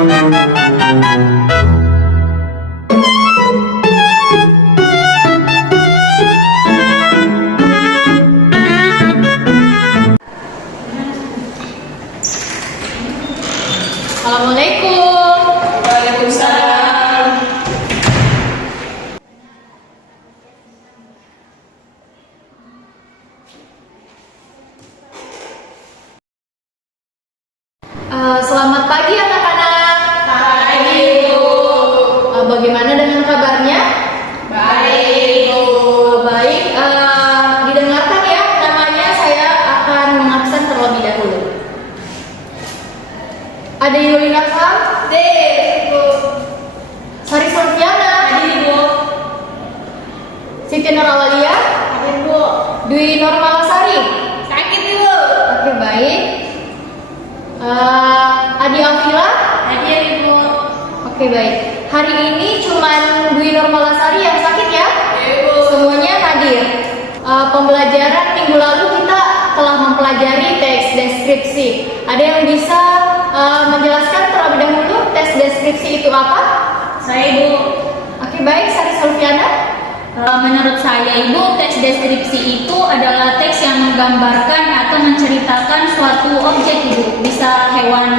Assalamualaikum. Waalaikumsalam. Selamat pagi anak-anak. Pagi, Bu. Bagaimana dengan kabarnya? Baik, Bu. Baik, didengarkan ya, namanya saya akan mengabsen terlebih dahulu. Ada Yulina Sam, Bu. Sari Solviana, Hadir, Bu. Siti Nurawalia, Hadir, Bu. Dwi Normalasari. Sakit, Bu. Oke, baik. Adi Afila. Hadir, Bu. Oke, baik. Hari ini cuman Dwi Normalasari yang sakit ya? Iya, Bu. Semuanya hadir. Pembelajaran minggu lalu kita telah mempelajari teks deskripsi. Ada yang bisa menjelaskan terlebih dahulu teks deskripsi itu apa? Saya, Bu. Oke, baik. Sari Solviana. Menurut saya, Ibu, teks deskripsi itu adalah teks yang menggambarkan atau menceritakan suatu objek, Ibu. Bisa hewan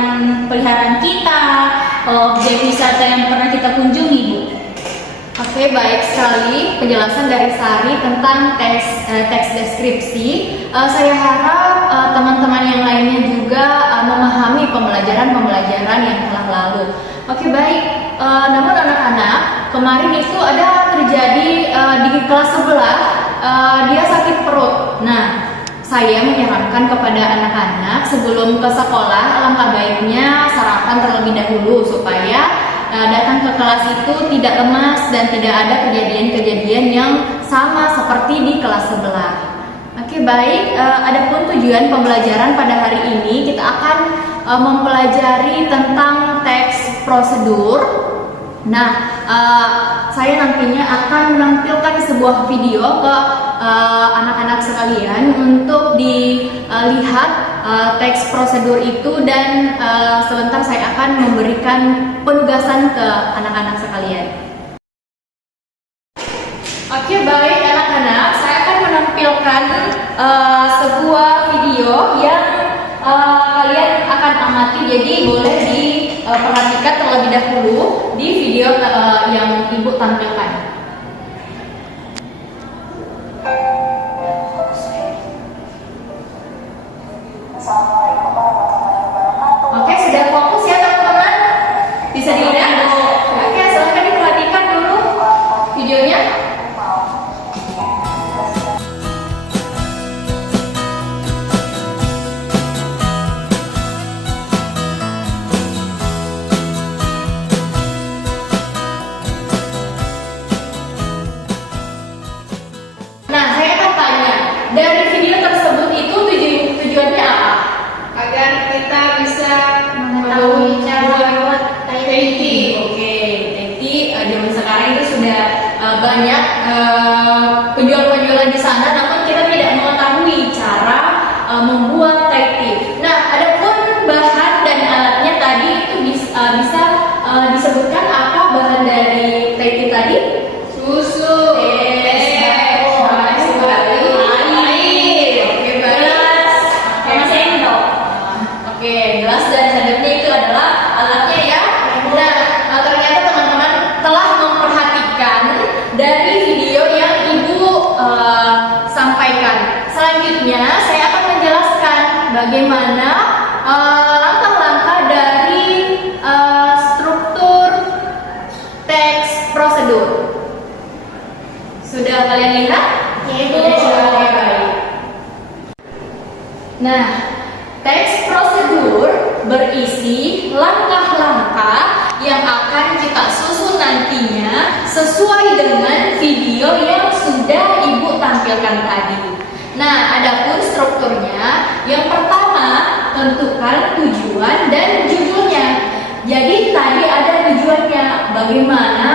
peliharaan kita, objek wisata yang pernah kita kunjungi, Ibu. Oke, baik sekali penjelasan dari Sari tentang teks deskripsi. Saya harap teman-teman yang lainnya juga memahami pembelajaran yang telah lalu. Oke, baik. Namun anak-anak, kemarin itu ada terjadi di kelas sebelah, dia sakit perut. Nah, saya menyarankan kepada anak-anak sebelum ke sekolah, alangkah baiknya sarapan terlebih dahulu supaya datang ke kelas itu tidak lemas dan tidak ada kejadian-kejadian yang sama seperti di kelas sebelah. Oke, baik. Adapun tujuan pembelajaran pada hari ini, kita akan mempelajari tentang teks prosedur. Nah, saya nantinya akan menampilkan sebuah video ke anak-anak sekalian untuk dilihat teks prosedur itu, dan sebentar saya akan memberikan penugasan ke anak-anak sekalian. Oke, baik anak-anak, saya akan menampilkan sebuah video yang kalian akan amati, jadi boleh diperhatikan terlebih dahulu di video yang Ibu tampilkan. Oke, sudah fokus ya teman-teman? Bisa dilihat? Oke, silahkan diperhatikan dulu videonya. Nah, saya akan tanya, dari video tersebut itu tujuannya apa? Agar kita bisa Mengetahui cara membuat Taiti. Oke, Taiti zaman sekarang itu sudah banyak penjual-penjual di sana, namun kita tidak mengetahui cara membuat Taiti. Nah, adapun bahan dan alatnya tadi itu bisa disebutkan apa bahan dari Taiti tadi? susu. Oke, gelas dan sendoknya itu adalah alatnya ya. Nah, ternyata teman-teman telah memperhatikan dari video yang Ibu sampaikan. Selanjutnya, saya akan menjelaskan bagaimana langkah-langkah dari struktur teks prosedur. Sudah kalian lihat? Iya, Bu. Oke, baik. Nah, teks prosedur berisi langkah-langkah yang akan kita susun nantinya sesuai dengan video yang sudah Ibu tampilkan tadi. Nah, adapun strukturnya, yang pertama tentukan tujuan dan judulnya. Jadi tadi ada tujuannya, bagaimana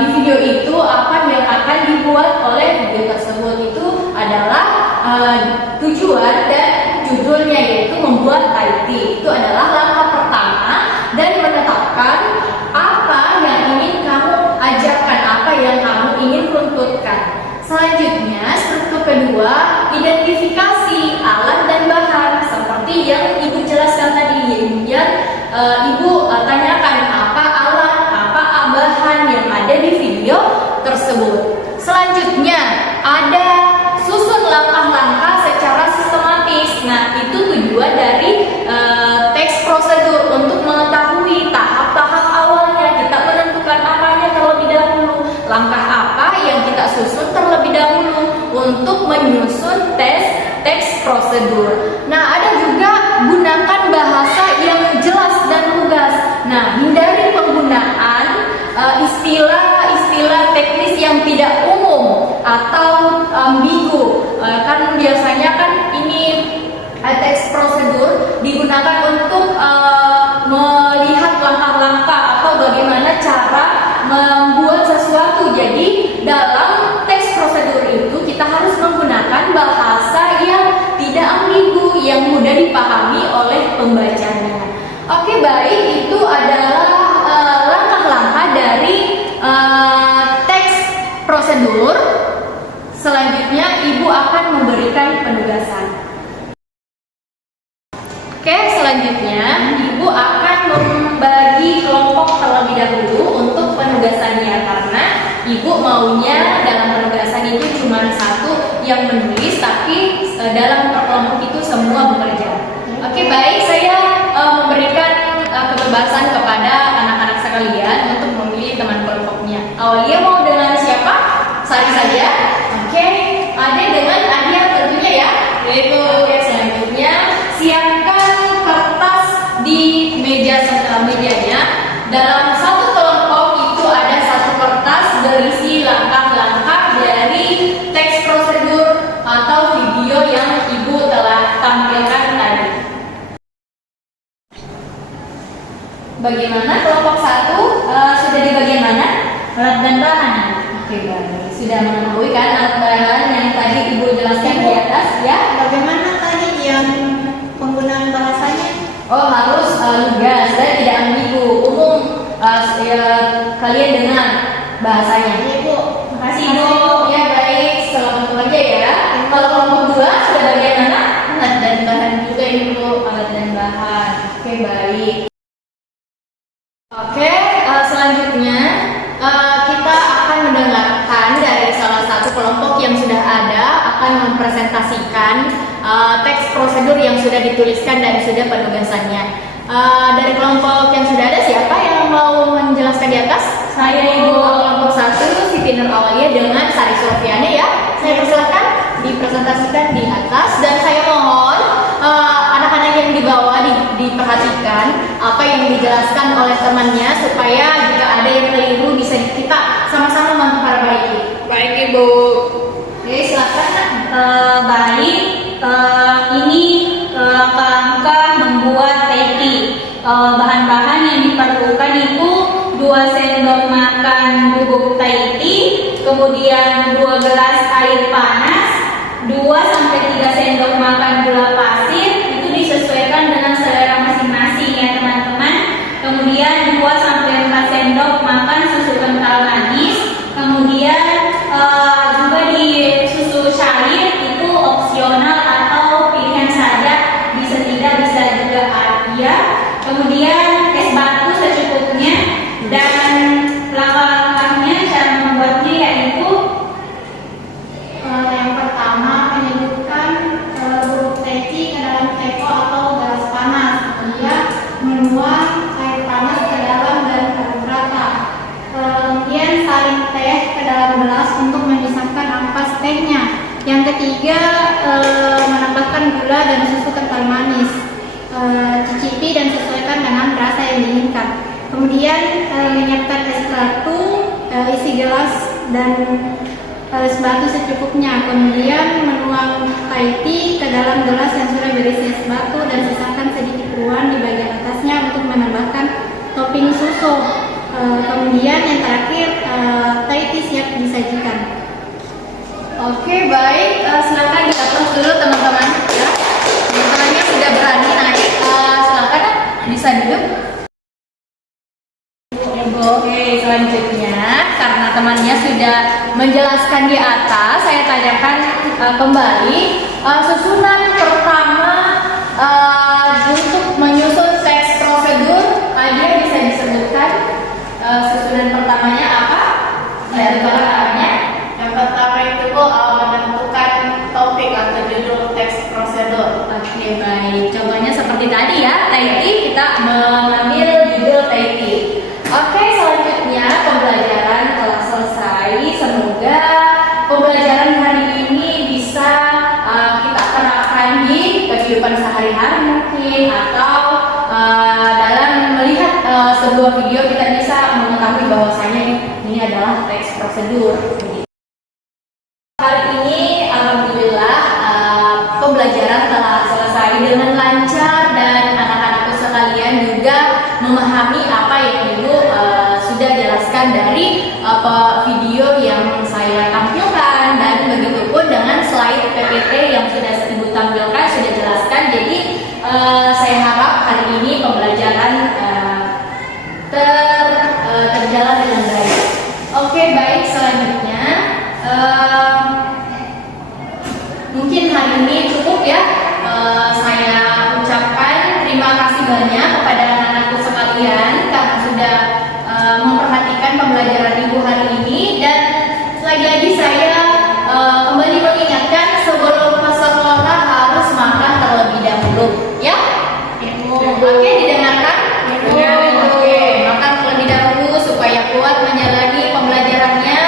di video itu apa yang akan dibuat oleh video tersebut itu adalah tujuan dan judulnya, yaitu membuat Taiti. Itu adalah langkah pertama, dan menetapkan Ibu tanyakan apa alat, apa bahan yang ada di video tersebut. Selanjutnya ada susun langkah-langkah secara sistematis. Nah, itu tujuan dari teks prosedur untuk mengetahui tahap-tahap awalnya. Kita menentukan apanya terlebih dahulu, langkah apa yang kita susun terlebih dahulu untuk menyusun teks prosedur. Nah, ada juga gunakan bahasa yang jelas dan lugas. Nah, hindari penggunaan istilah-istilah teknis yang tidak umum atau ambigu. Kan biasanya kan ini teks prosedur digunakan untuk melihat langkah-langkah atau bagaimana cara membuat sesuatu. Jadi dalam teks prosedur itu kita harus menggunakan bahasa yang tidak ambigu, yang mudah dipahami oleh pembacanya. Oke, baik, itu adalah langkah-langkah dari teks prosedur. Selanjutnya Ibu akan memberikan penugasan. Oke, selanjutnya Ibu akan membagi kelompok terlebih dahulu untuk penugasannya, karena Ibu maunya dalam penugasan itu cuma satu yang menulis, tapi dalam kelompok itu semua bekerja. Oke, baik, saya memberikan kebebasan kepada anak-anak sekalian untuk memilih teman kelompoknya. Awalia mau dengan siapa? Sari saja. Oke, Ade dengan Adia tentunya ya. Oke, selanjutnya siapkan kertas di mejanya. Dalam satu kelompok itu ada satu kertas berisi langkah-langkah dari teks prosedur atau video yang Ibu telah tampilkan tadi. Bagaimana kelompok satu? Sudah di bagian mana? Alat dan bahan. Oke, baik. Sudah mengetahui kan alat bahan yang tadi Ibu jelaskan di atas ya? Bagaimana tadi yang penggunaan bahasanya? Oh, harus lugas dan tidak ambigu, umum. Kalian dengar bahasanya. Iya, Bu. Makasih, Bu. Ya, baik. Selamat aja ya. Kalau kelompok 2 sudah bagian mana? Alat dan bahan juga Ibu. Alat dan bahan. Oke, baik. Oke, selanjutnya kita akan mendengarkan dari salah satu kelompok yang sudah ada akan mempresentasikan teks prosedur yang sudah dituliskan dan sudah penugasannya. Dari kelompok yang sudah ada, siapa yang mau menjelaskan di atas? Saya, Ibu. Kelompok 1 Siti Nur Awalia dengan Sari Sofiane ya. Saya persilakan dipresentasikan di atas, dan saya mohon anak-anak yang di bawah diperhatikan apa yang dijelaskan oleh temannya, supaya jika ada yang keliru bisa kita sama-sama memperbaiki. Baik, Ibu. Oke, silakan. Baik, ini langkah-langkah membuat teki. Bahan-bahan yang diperlukan itu 2 sendok makan bubuk Tahiti, kemudian 2 gelas air panas, 2-3 sendok makan gula pasir. Itu disesuaikan dengan selera masing-masing ya teman-teman. Kemudian 2-4 sendok makan susu kental manis. Kemudian juga di susu cair itu opsional atau pilihan saja, bisa tidak, bisa juga ya. Kemudian es batu secukupnya, dan langkah-langkahnya cara membuatnya yaitu Yang pertama, menyebutkan bubuk teh ke dalam teko atau gelas panas, kemudian menuang air panas ke dalam dan aduk rata. Kemudian salin teh ke dalam gelas untuk memisahkan ampas tehnya. Yang ketiga, menambahkan gula dan susu kental manis. Cicipi dan sesuaikan dengan rasa yang diinginkan. Kemudian menyiapkan es batu, isi gelas dan es batu secukupnya. Kemudian menuang Tahiti ke dalam gelas yang sudah berisi es batu dan sisakan sedikit ruang di bagian atasnya untuk menambahkan topping susu. Kemudian yang terakhir, Tahiti siap disajikan. Oke, baik. Silakan di-upload dulu teman-teman ya. Teman-temannya sudah berani naik. Silakan bisa duduk. Oke, selanjutnya karena temannya sudah menjelaskan di atas, saya tanyakan kembali susunan pertama untuk menyusun teks prosedur sebuah video kita bisa mengetahui bahwasanya ini adalah teks prosedur. Hari ini alhamdulillah pembelajaran telah selesai dengan lancar dan anak-anakku sekalian juga memahami apa yang Ibu sudah jelaskan dari video yang saya tampilkan, dan begitupun dengan slide PPT yang sudah Ibu tampilkan, sudah jelaskan. Jadi saya harap hari ini pembelajaran terjalan dengan baik. Oke, baik, selanjutnya mungkin hari ini cukup ya. Saya ucapkan terima kasih banyak kepada anak-anakku sekalian karena sudah memperhatikan pembelajaran Ibu hari ini. Dan lagi-lagi saya kembali mengingatkan, sebelum ke sekolah harus makan terlebih dahulu, ya? Oke, didengarkan? Oke, makan terlebih dahulu supaya kuat menjalani pembelajarannya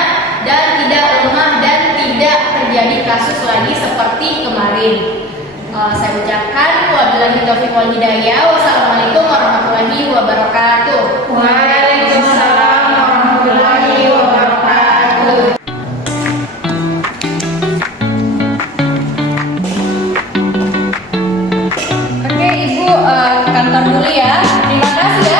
dan tidak lemah dan tidak terjadi kasus lagi seperti kemarin. Saya ucapkan wabillahi taufiq wal hidayah. Wassalamualaikum warahmatullahi wabarakatuh. Waalaikumsalam warahmatullahi wabarakatuh. Oke, Ibu ke kantor dulu ya. Terima kasih ya